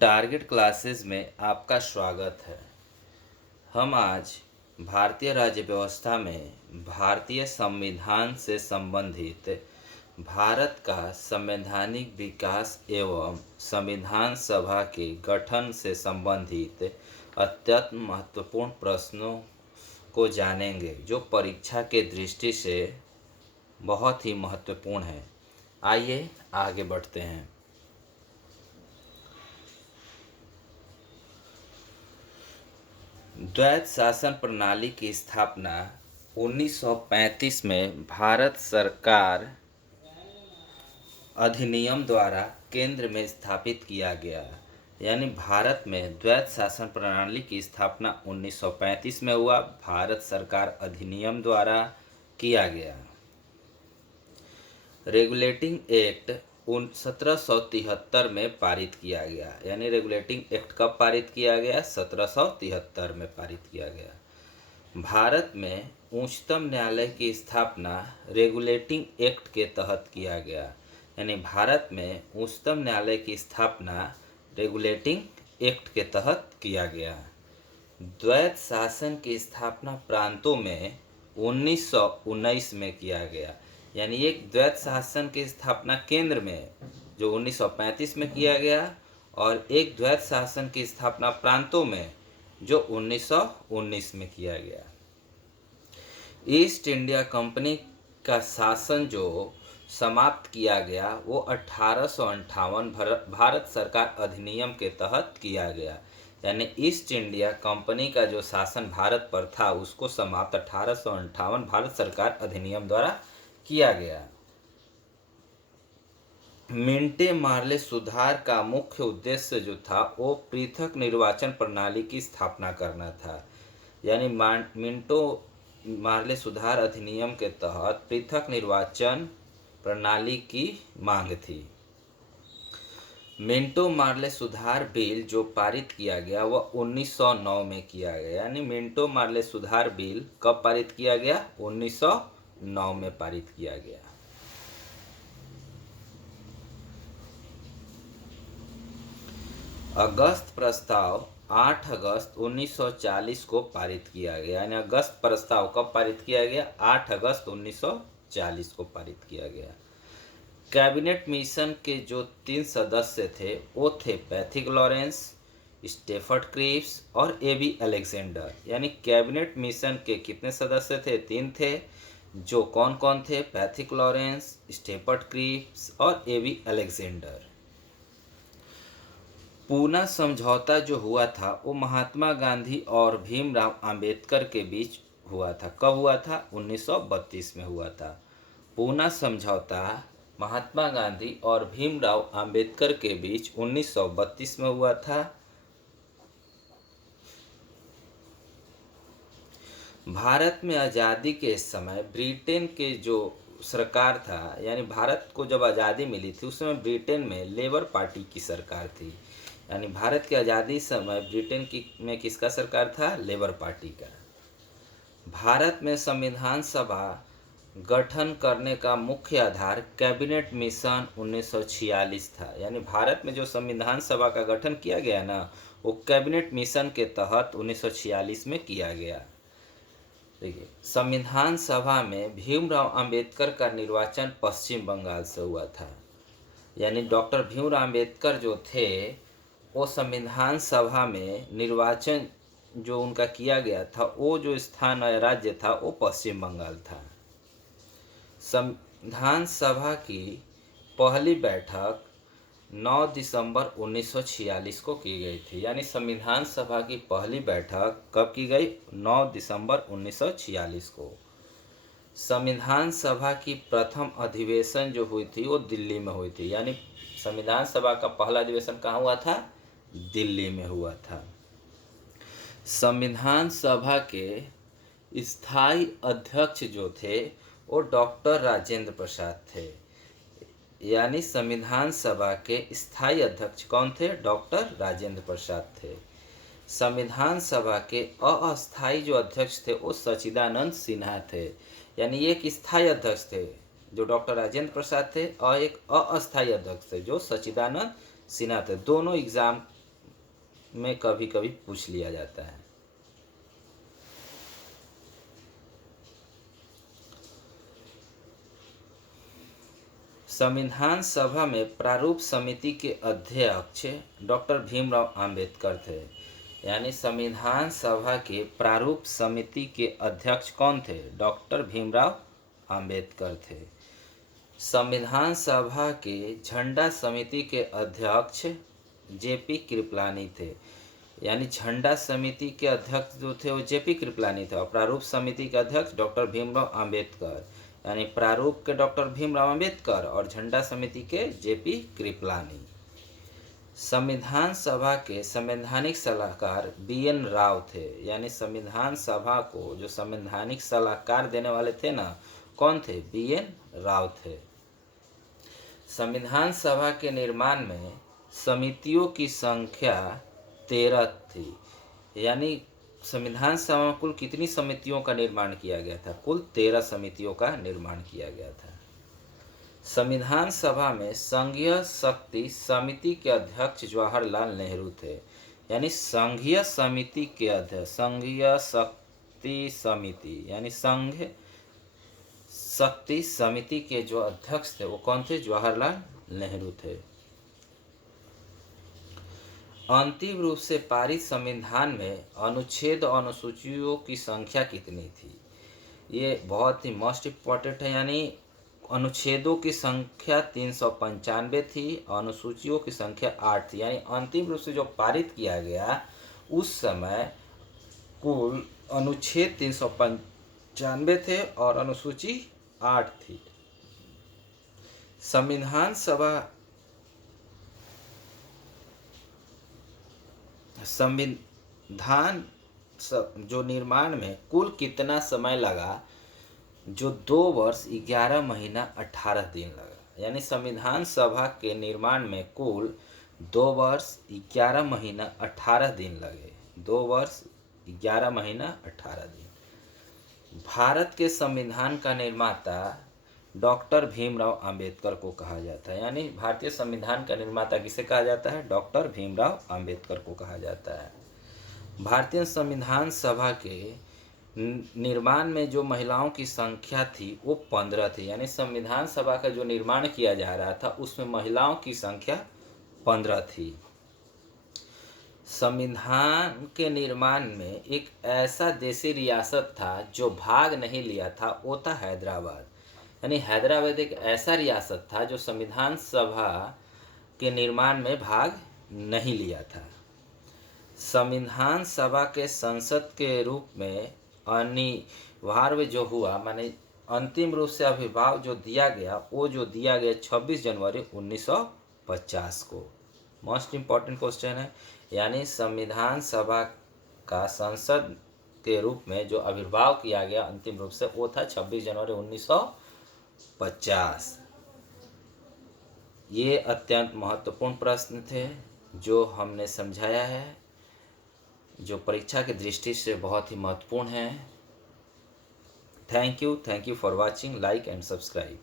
Target classes में आपका स्वागत है। हम आज भारतीय राज्य व्यवस्था में भारतीय संविधान से संबंधित भारत का संवैधानिक विकास एवं संविधान सभा के गठन से संबंधित अत्यंत महत्वपूर्ण प्रश्नों को जानेंगे, जो परीक्षा के दृष्टि से बहुत ही महत्वपूर्ण है। आइए आगे बढ़ते हैं। द्वैध शासन प्रणाली की स्थापना 1935 में भारत सरकार अधिनियम द्वारा केंद्र में स्थापित किया गया। यानी भारत में द्वैध शासन प्रणाली की स्थापना 1935 में हुआ, भारत सरकार अधिनियम द्वारा किया गया। रेगुलेटिंग एक्ट 1773 में पारित किया गया। यानी रेगुलेटिंग एक्ट कब पारित किया गया? 1773 में पारित किया गया। भारत में उच्चतम न्यायालय की स्थापना रेगुलेटिंग एक्ट के तहत किया गया। यानी भारत में उच्चतम न्यायालय की स्थापना रेगुलेटिंग एक्ट के तहत किया गया। द्वैध शासन की स्थापना प्रांतों में 1919 में किया गया। यानी एक द्वैध शासन की स्थापना केंद्र में जो 1935 में किया गया, और एक द्वैध शासन की स्थापना प्रांतों में जो 1919 में किया गया। ईस्ट इंडिया कंपनी का शासन जो समाप्त किया गया वो 1858 भारत सरकार अधिनियम के तहत किया गया। यानी ईस्ट इंडिया कंपनी का जो शासन भारत पर था उसको समाप्त 1858 भारत सरकार अधिनियम द्वारा किया गया। मिंटे मार्ले सुधार का मुख्य उद्देश्य जो था वो पृथक निर्वाचन प्रणाली की स्थापना करना था। यानी मिंटो मार्ले सुधार अधिनियम के तहत पृथक निर्वाचन प्रणाली की मांग थी। मिंटो मार्ले सुधार बिल जो पारित किया गया वह 1909 में किया गया। यानी मिंटो मार्ले सुधार बिल कब पारित किया गया? 1909 में पारित किया गया। अगस्त प्रस्ताव 8 अगस्त 1940 को पारित किया गया। यानी अगस्त प्रस्ताव कब पारित किया गया? 8 अगस्त 1940 को पारित किया गया। कैबिनेट मिशन के जो 3 सदस्य थे वो थे पैथिक लॉरेंस, स्टेफर्ड क्रिप्स और एबी अलेक्जेंडर। यानी कैबिनेट मिशन के कितने सदस्य थे? 3 थे। जो कौन कौन थे? पैथिक लॉरेंस, स्टेफर्ड क्रिप्स और एबी अलेक्जेंडर। पूना समझौता जो हुआ था वो महात्मा गांधी और भीमराव अंबेडकर के बीच हुआ था। कब हुआ था? 1932 में हुआ था। पूना समझौता महात्मा गांधी और भीमराव अंबेडकर के बीच 1932 में हुआ था। भारत में आज़ादी के समय ब्रिटेन के जो सरकार था, यानी भारत को जब आज़ादी मिली थी उस समय ब्रिटेन में लेबर पार्टी की सरकार थी। यानी भारत की आज़ादी समय ब्रिटेन में किसका सरकार था? लेबर पार्टी का। भारत में संविधान सभा गठन करने का मुख्य आधार कैबिनेट मिशन 1946 था। यानी भारत में जो संविधान सभा का गठन किया गया ना, वो कैबिनेट मिशन के तहत 1946 में किया गया। देखिए, संविधान सभा में भीमराव अंबेडकर का निर्वाचन पश्चिम बंगाल से हुआ था। यानी डॉक्टर भीमराव अंबेडकर जो थे वो संविधान सभा में निर्वाचन जो उनका किया गया था, वो जो स्थान राज्य था वो पश्चिम बंगाल था। संविधान सभा की पहली बैठक 9 दिसंबर 1946 को की गई थी। यानी संविधान सभा की पहली बैठक कब की गई? 9 दिसंबर 1946 को। संविधान सभा की प्रथम अधिवेशन जो हुई थी वो दिल्ली में हुई थी। यानी संविधान सभा का पहला अधिवेशन कहाँ हुआ था? दिल्ली में हुआ था। संविधान सभा के स्थायी अध्यक्ष जो थे वो डॉक्टर राजेंद्र प्रसाद थे। यानी संविधान सभा के स्थायी अध्यक्ष कौन थे? डॉक्टर राजेंद्र प्रसाद थे। संविधान सभा के अस्थायी जो अध्यक्ष थे वो सच्चिदानंद सिन्हा थे। यानी एक स्थायी अध्यक्ष थे जो डॉक्टर राजेंद्र प्रसाद थे और एक अस्थायी अध्यक्ष थे जो सच्चिदानंद सिन्हा थे। दोनों एग्जाम में कभी कभी पूछ लिया जाता है। संविधान सभा में प्रारूप समिति के अध्यक्ष डॉक्टर भीमराव अंबेडकर थे। यानी संविधान सभा के प्रारूप समिति के अध्यक्ष कौन थे? डॉक्टर भीमराव अंबेडकर थे। संविधान सभा के झंडा समिति के अध्यक्ष जेपी कृपलानी थे। यानी झंडा समिति के अध्यक्ष जो थे वो जेपी कृपलानी थे और प्रारूप समिति के अध्यक्ष डॉक्टर भीमराव अंबेडकर। यानी प्रारूप के डॉक्टर भीमराव अंबेडकर और झंडा समिति के जेपी कृपलानी। संविधान सभा के संवैधानिक सलाहकार बीएन राव थे। यानी संविधान सभा को जो संवैधानिक सलाहकार देने वाले थे ना, कौन थे? बीएन राव थे। संविधान सभा के निर्माण में समितियों की संख्या 13 थी। यानी संविधान सभा में कुल कितनी समितियों का निर्माण किया गया था? कुल 13 समितियों का निर्माण किया गया था। संविधान सभा में संघीय शक्ति समिति के अध्यक्ष जवाहरलाल नेहरू थे। यानी संघीय समिति के अध्यक्ष, संघीय शक्ति समिति यानी संघ शक्ति समिति के जो अध्यक्ष थे वो कौन थे? जवाहरलाल नेहरू थे। अंतिम रूप से पारित संविधान में अनुच्छेद और अनुसूचियों की संख्या कितनी थी? ये बहुत ही मोस्ट इम्पॉर्टेंट है। यानी अनुच्छेदों की संख्या 395 थी, अनुसूचियों की संख्या 8 थी। यानी अंतिम रूप से जो पारित किया गया उस समय कुल अनुच्छेद 395 थे और अनुसूची 8 थी। संविधान जो निर्माण में कुल कितना समय लगा? जो 2 वर्ष 11 महीना 18 दिन लगा। यानी संविधान सभा के निर्माण में कुल 2 वर्ष 11 महीना 18 दिन लगे। 2 वर्ष 11 महीना 18 दिन। भारत के संविधान का निर्माता डॉक्टर भीमराव अंबेडकर को कहा जाता है। यानी भारतीय संविधान का निर्माता किसे कहा जाता है? डॉक्टर भीमराव अंबेडकर को कहा जाता है। भारतीय संविधान सभा के निर्माण में जो महिलाओं की संख्या थी वो 15 थी। यानी संविधान सभा का जो निर्माण किया जा रहा था उसमें महिलाओं की संख्या 15 थी। संविधान के निर्माण में एक ऐसा देशी रियासत था जो भाग नहीं लिया था, वो था हैदराबाद। यानी हैदराबाद एक ऐसा रियासत था जो संविधान सभा के निर्माण में भाग नहीं लिया था। संविधान सभा के संसद के रूप में अनिवार्य जो हुआ, माने अंतिम रूप से अभिभाव जो दिया गया, वो जो दिया गया 26 जनवरी 1950 को। मोस्ट इम्पॉर्टेंट क्वेश्चन है। यानी संविधान सभा का संसद के रूप में जो आविर्भाव किया गया अंतिम रूप से वो था 26 जनवरी 1950। ये अत्यंत महत्वपूर्ण प्रश्न थे जो हमने समझाया है, जो परीक्षा की दृष्टि से बहुत ही महत्वपूर्ण है। Thank you for watching, like and subscribe.